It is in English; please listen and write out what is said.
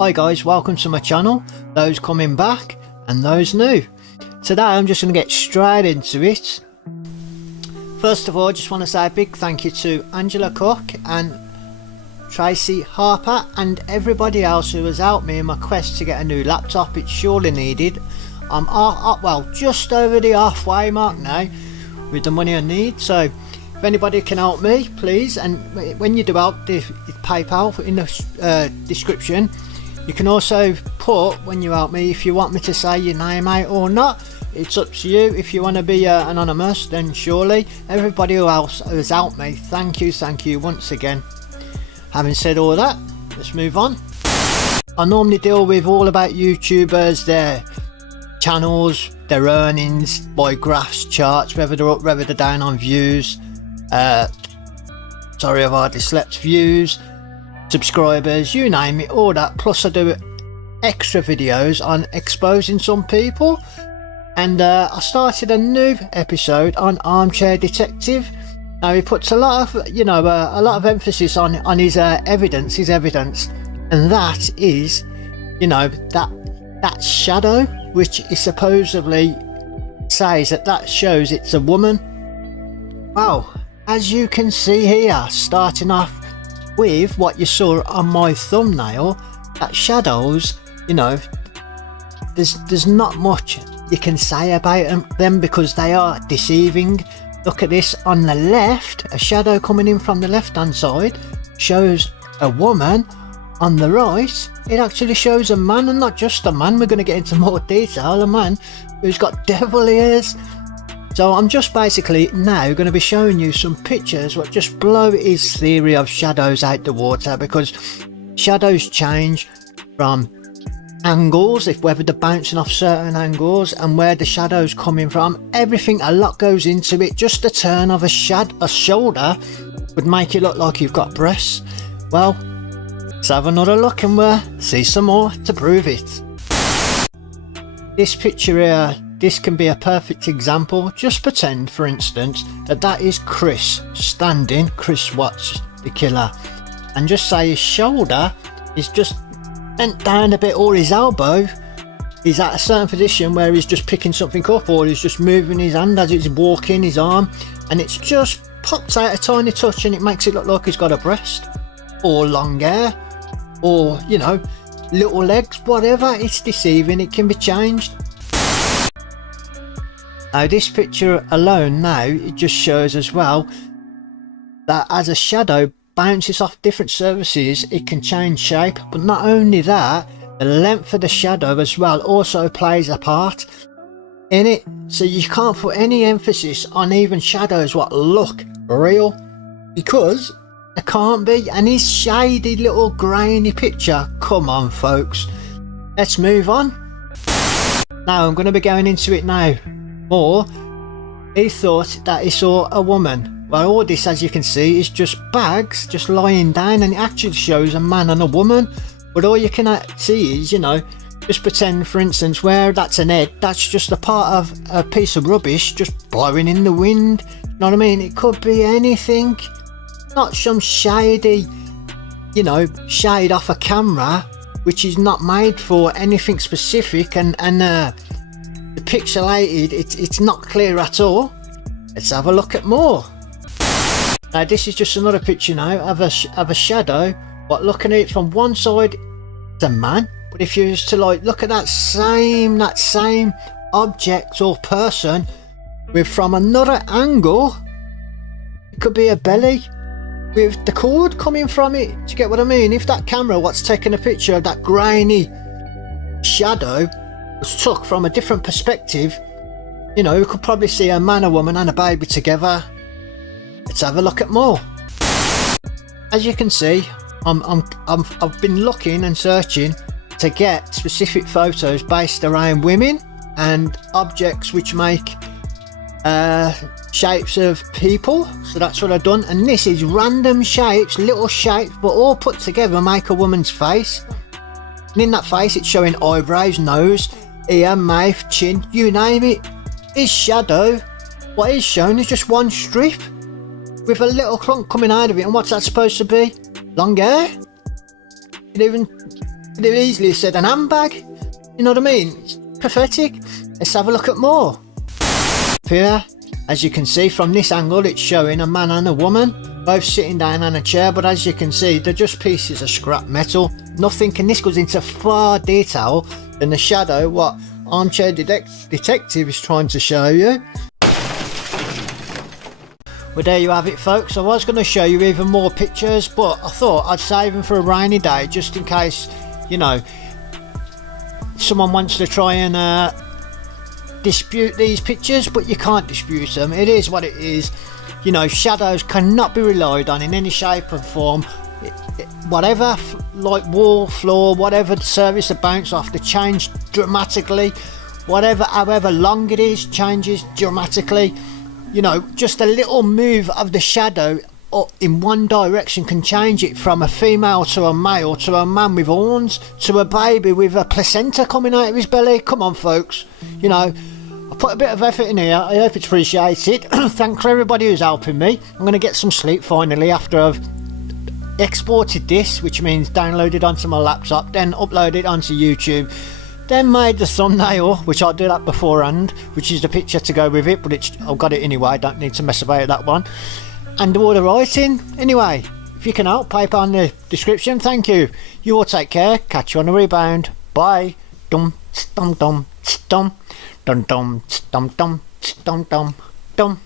Hi guys, welcome to my channel, those coming back and those new. Today I'm just going to get straight into it. First of all, I just want to say a big thank you to Angela Cook and Tracy Harper and everybody else who has helped me in my quest to get a new laptop. It's surely needed. I'm well just over the halfway mark now with the money I need, so if anybody can help me, please. And when you do help, the PayPal in the description. You can also put, when you help me, if you want me to say your name out or not. It's up to you. If you want to be anonymous, then surely. Everybody else who has helped me, thank you once again. Having said all that, let's move on. I normally deal with all about YouTubers, their channels, their earnings by graphs, charts, whether they're up, whether they're down on views. Sorry, I've hardly slept. Views, subscribers, you name it, all that. Plus I do extra videos on exposing some people, and I started a new episode on Armchair Detective. Now he puts a lot of a lot of emphasis on his evidence, and that is that shadow which is supposedly says that shows it's a woman. Well, as you can see here, starting off with what you saw on my thumbnail, that shadows, there's not much you can say about them because they are deceiving. Look at this on the left, a shadow coming in from the left hand side shows a woman. On the right, it actually shows a man, and not just a man, we're going to get into more detail, a man who's got devil ears. So I'm just basically now going to be showing you some pictures what just blow his theory of shadows out the water, because shadows change from angles, whether they're bouncing off certain angles and where the shadow's coming from. Everything, a lot goes into it. Just the turn of a shoulder would make it look like you've got breasts. Well, let's have another look and we'll see some more to prove it. This picture here, this can be a perfect example. Just pretend, for instance, that is Chris standing, Chris Watts, the killer, and just say his shoulder is just bent down a bit, or his elbow is at a certain position where he's just picking something up, or he's just moving his hand as he's walking, his arm, and it's just popped out a tiny touch and it makes it look like he's got a breast, or long hair, or little legs, whatever. It's deceiving, it can be changed. Now this picture alone now, it just shows as well that as a shadow bounces off different surfaces, it can change shape. But not only that, the length of the shadow as well also plays a part in it. So you can't put any emphasis on even shadows what look real, because it can't be. And his shady little grainy picture, come on folks, let's move on. Now I'm going to be going into it now more. He thought that he saw a woman. Well, all this, as you can see, is just bags just lying down, and it actually shows a man and a woman. But all you can see is, just pretend, for instance, where that's an head, that's just a part of a piece of rubbish just blowing in the wind. You know what I mean? It could be anything. Not some shady, shade off a camera, which is not made for anything specific, and the pixelated, it's not clear at all. Let's have a look at more. Now this is just another picture now of a shadow, but looking at it from one side, it's a man, but if you was to look at that same object or person from another angle, it could be a belly with the cord coming from it. Do you get what I mean? If that camera what's taking a picture of that grainy shadow was took from a different perspective, you could probably see a man, a woman and a baby together. Let's have a look at more. As you can see, I've been looking and searching to get specific photos based around women and objects which make shapes of people. So that's what I've done, and this is random shapes, little shapes, but all put together make a woman's face. And in that face it's showing eyebrows, nose, ear, mouth, chin, you name it. His shadow, what is shown is just one strip with a little clump coming out of it. And what's that supposed to be? Long hair? It even Could have easily said an handbag. You know what I mean? It's pathetic. Let's have a look at more. Here, as you can see from this angle, it's showing a man and a woman both sitting down on a chair, but as you can see, they're just pieces of scrap metal. Nothing, and this goes into far detail than the shadow what Armchair Detective is trying to show you. Well, there you have it, folks. I was going to show you even more pictures, but I thought I'd save them for a rainy day, just in case, you know, someone wants to try and dispute these pictures, but you can't dispute them. It is what it is. You know, shadows cannot be relied on in any shape and form. Whatever, like wall, floor, whatever the surface they bounce off, they change dramatically. Whatever, however long it is, changes dramatically. You know, just a little move of the shadow in one direction can change it from a female to a male to a man with horns to a baby with a placenta coming out of his belly. Come on, folks. You know, I put a bit of effort in here. I hope it's appreciated. Thanks for everybody who's helping me. I'm going to get some sleep finally after I've exported this, which means downloaded onto my laptop, then uploaded onto YouTube, then made the thumbnail, which I'll do that beforehand, which is the picture to go with it, but I've got it anyway, don't need to mess about that one, and all the writing. Anyway, if you can help, PayPal in the description. Thank you. You all take care. Catch you on the rebound. Bye. Dum dum dum dum dum dum dum dum dum dum dum.